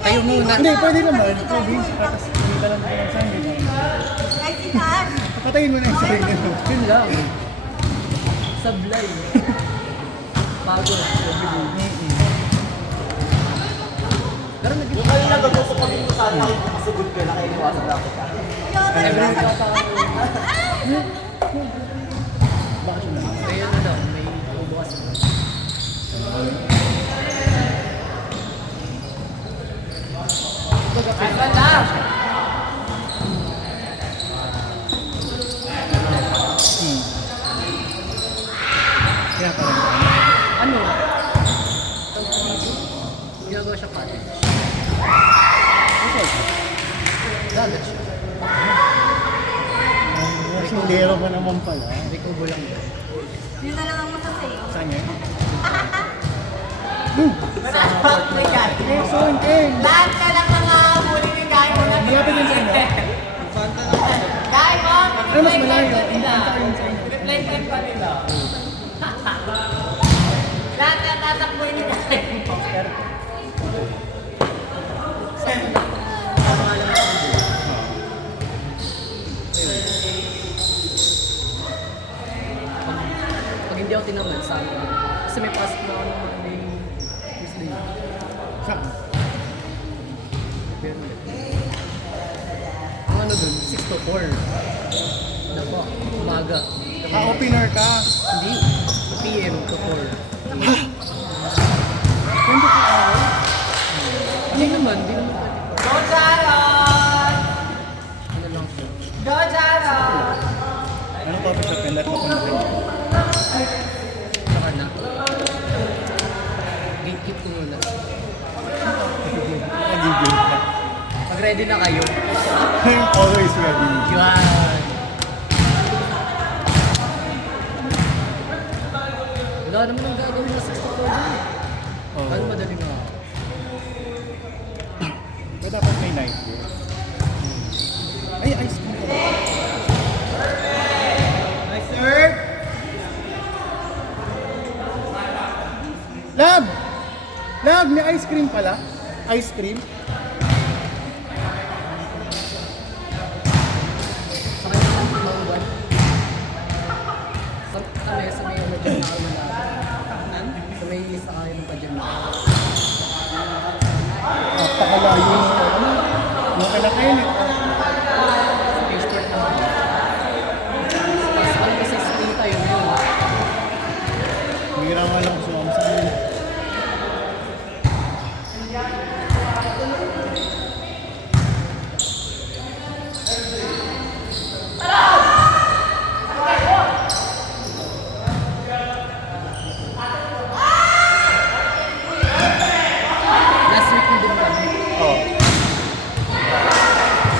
Kayo muna. Hindi, pwede naman. Pwede. Tapos hindi ka lang tayo sa amin. Ay, sitas! Papatayin mo na yung sarili mo. Yun lang. Sablay. Pagod. Pero nag- Yung kanina nagtutok kami mo sana makikipasugod ka na kayo iwasan lang kita. Every week ata ako. Bakasyon na. Kaya na daw, may bubukas na. Asan na? Kaya pa rin. Ano? Ginagawa siya cottage. Okay. Dagat siya. Sindero pa naman pala. May kubo lang yun. Yun na lang ang masasayo. Saan yan? Saan lahat ka lang mga huli ni Guy mo na. Malapit din sa inyo. Guy mo! Ano mas malayo? Impanta yun sa inyo. Reply pa nila. Lahat na tatakboy ni Guy mo. Pag hindi ako tinamad, saan ka? Kasi may pasok na ako ng Monday, Tuesday. Saan? Pero ang ano dun, 6 to 4. Ano po, umaga. Opener ka. Hindi, PM to 4. 24 hours? Hindi naman 24. Go Jaron! Ano lang siya. Go Jaron! Anong coffee shop yung laptop mo? Saka na. Gatekeep ko muna. Nagigil ka. Pag ready na kayo, Always ready. yan! Wala naman ang gagawin na 6 to 4 dun. Oo. Ano madali na ako? Pero dapat may night view. Ay, ice cream ka. Nice sir! Lab! Lab, may ice cream pala. Ice cream. Sa kanya ng mauban. Sa kami, sa may ano dyan na malaban. Sa may isa kayo ng padyan na. Napakalayo mo. Ano? Nakalakayin eh. Sa page 4 naman. Tapos ano kasi screen tayo yun. Mira nga lang sumama sa amin. Last week na din kami. Oo.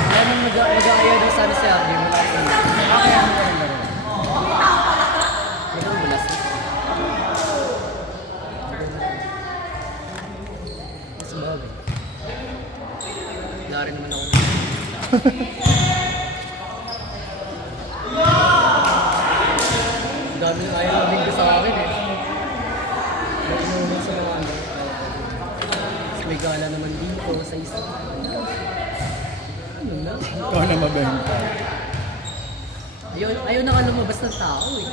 Kaya nung mag-aaya daw sana si Arby, wala ko na. Kaya ano ka rin laro? Ano ba last week? Mas bagay. Wala rin naman ako. Ang dami ng ayaw ng linggo sa akin eh. Sa mga ano. Tapos may gala naman dito sa isa. Ano na? Ikaw na mabenta. Ayaw na ka lumabas ng tao eh.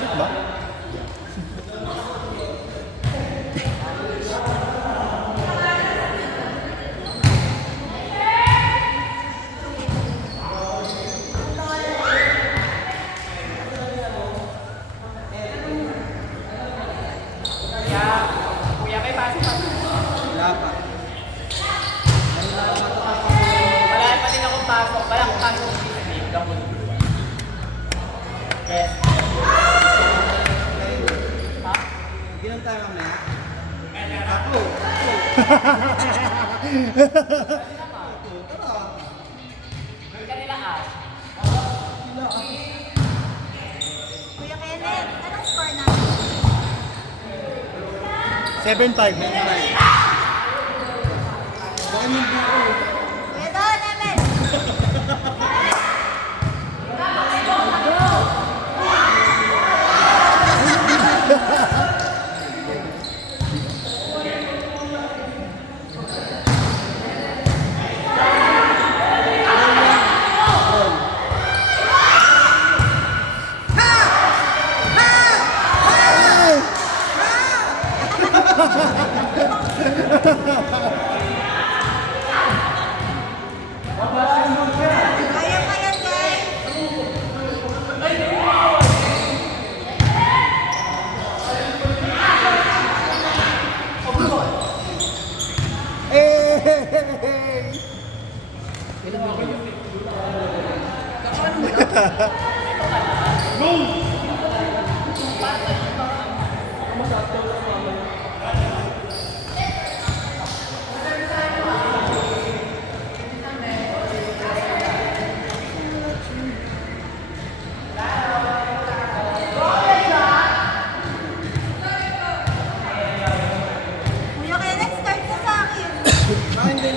Check ba? Wala pa. Wala pa din akong pasok. Wala akong pasok sa business. Yes. Hindi lang tayo mamaya. Ako. Kanila ah. Kuya Kenneth, anong score natin? 7-5. Baka hindi ko. Pwede, Nemen! Kaya pa yan, guys! Eh! Ilan ba kayo? Kakaano mo na? Kuya Kenneth, start ka sa akin. Akin din.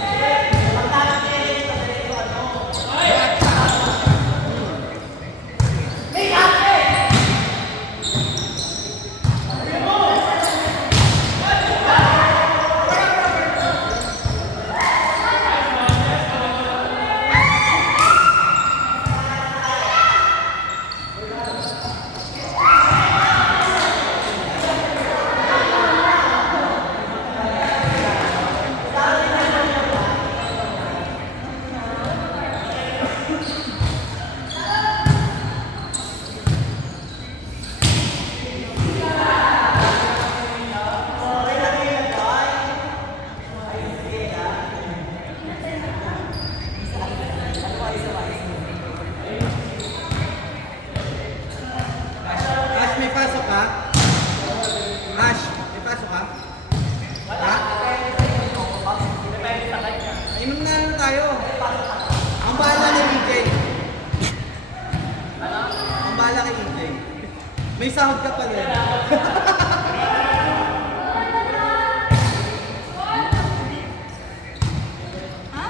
Ash, may pasok ka? Ash, may pasok ka? Ha? Inom na lang tayo. Ang bahala kay EJ. Ang bahala kay EJ. May sahod ka pa rin. Ha?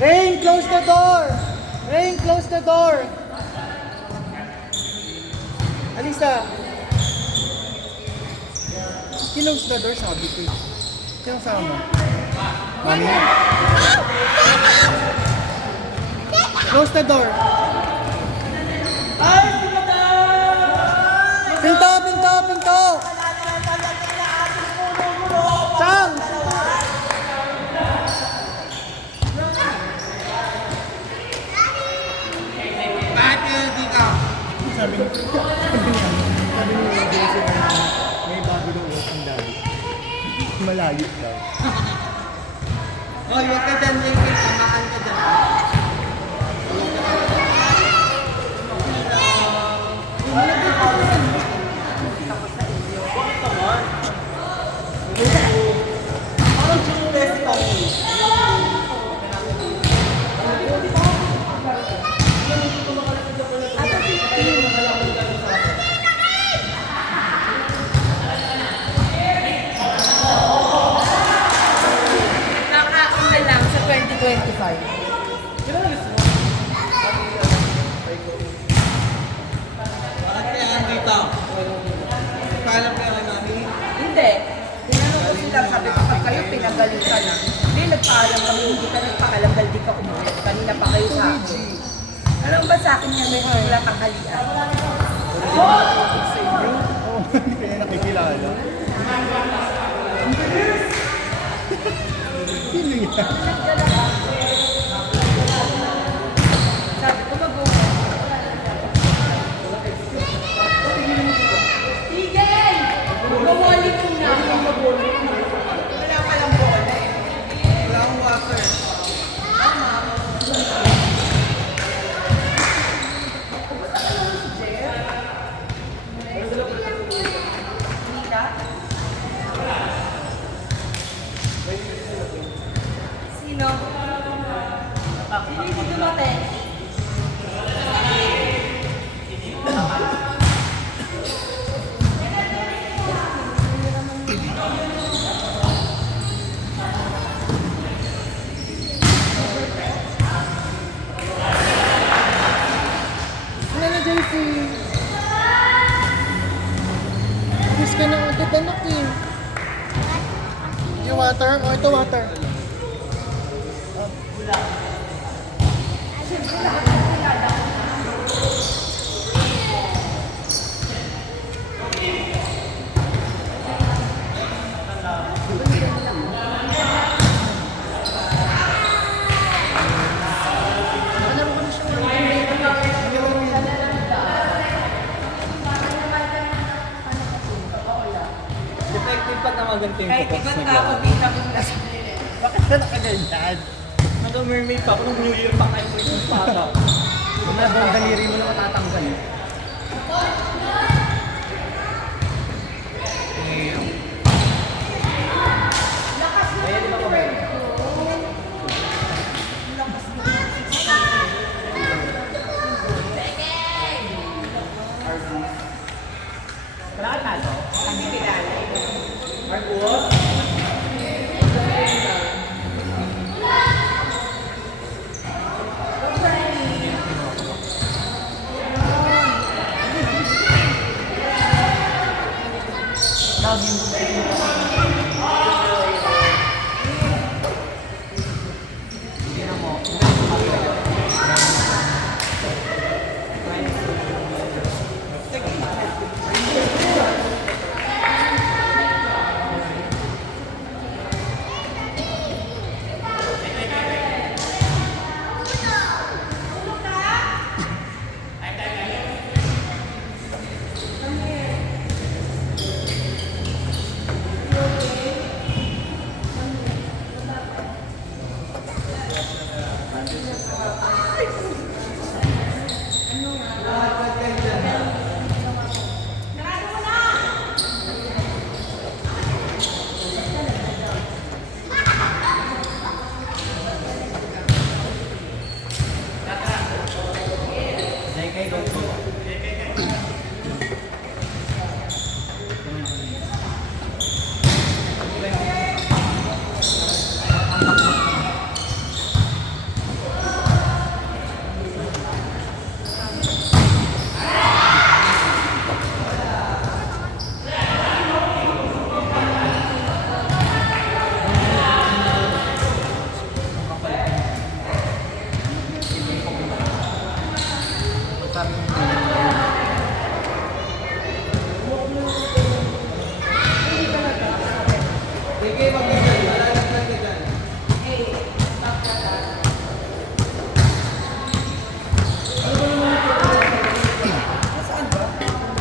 Rain, close the door! Rain, close the door! Alisa! Close the door, sabi ko. Sino sama? Mami? Close the door! Pinto! Pinto! Pinto! Chang! Bakit kayo di ka? Sabi ni Jesse na may bago daw ang daddy. Malayo daw. Hoy, huwag ka dyan, Lincoln. Tamaan ka dyan. Nakaon na lang sa 2025. Bakit kaya andito? Paalam kayo kay Mami. Hindi. Tinanong ko sila, sabi ko, pag kayo pinagalitan na, hindi nagpaalam kami, hindi ka nagpaalam dahil di ka umuwi. Kanina pa kayo sa akin. Alam ba sa akin yan, may wala tanghalian? Oo, hindi kaya nakikilala. Sino yan? Sabi ko, JC. Kiss ka ng agad anak eh. Yung water? O, ito water. Defective pag naman ganito yung Kahit focus ibang na tao, gano'n. di na kung nasa. Bakit ka nakaganyan? Naka-mermaid pa ako nung New Year pa kayo Christmas pa ata. Kung na doon daliri mo na matatanggal eh. Kaya di ba ko ba? Kailangan na to. Hindi kilala. Marcos? Sige, mag-ganyan. Malalaglag ka dyan.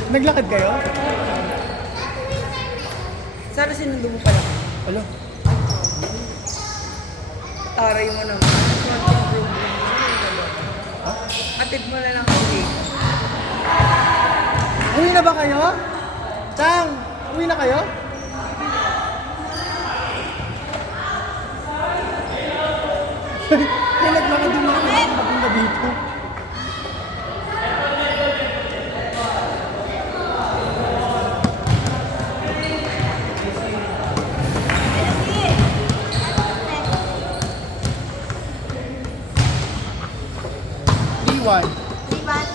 Naglakad kayo? Sana sinundo mo pala. Alo. Taray mo naman. Konting problem. Atid mo na lang ulit. Uwi na ba kayo? Chang, uwi na kayo? Kaya naglakad din ako papunta dito. D1. Iban.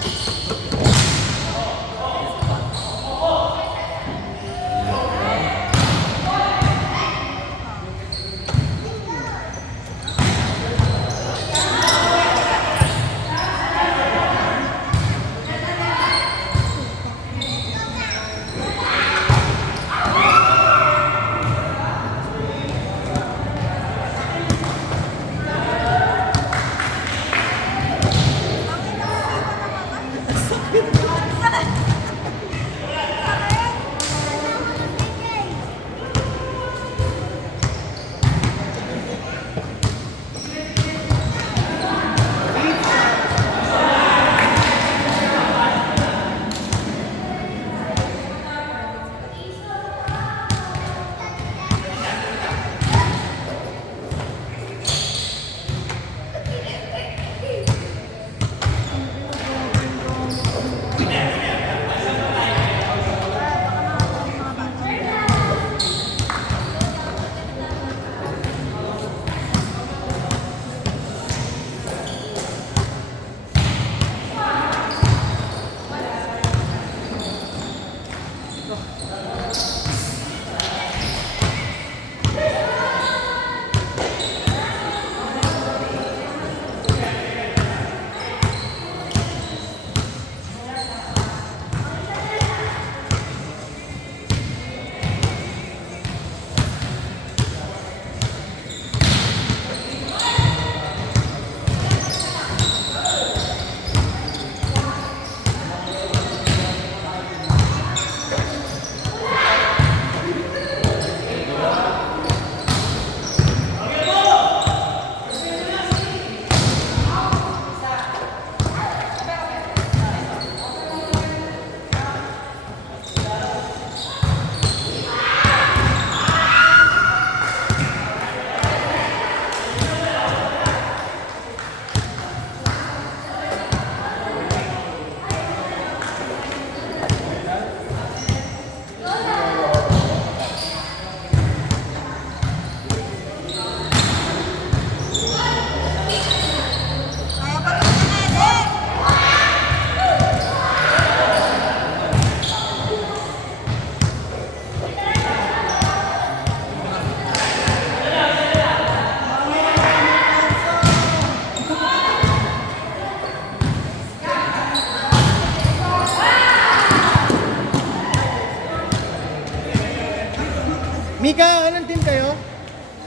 Mika, anong team kayo?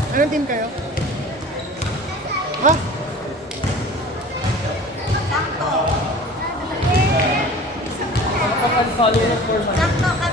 Anong team kayo? Ha? Sakto. Kapag follow ng course. Sakto ka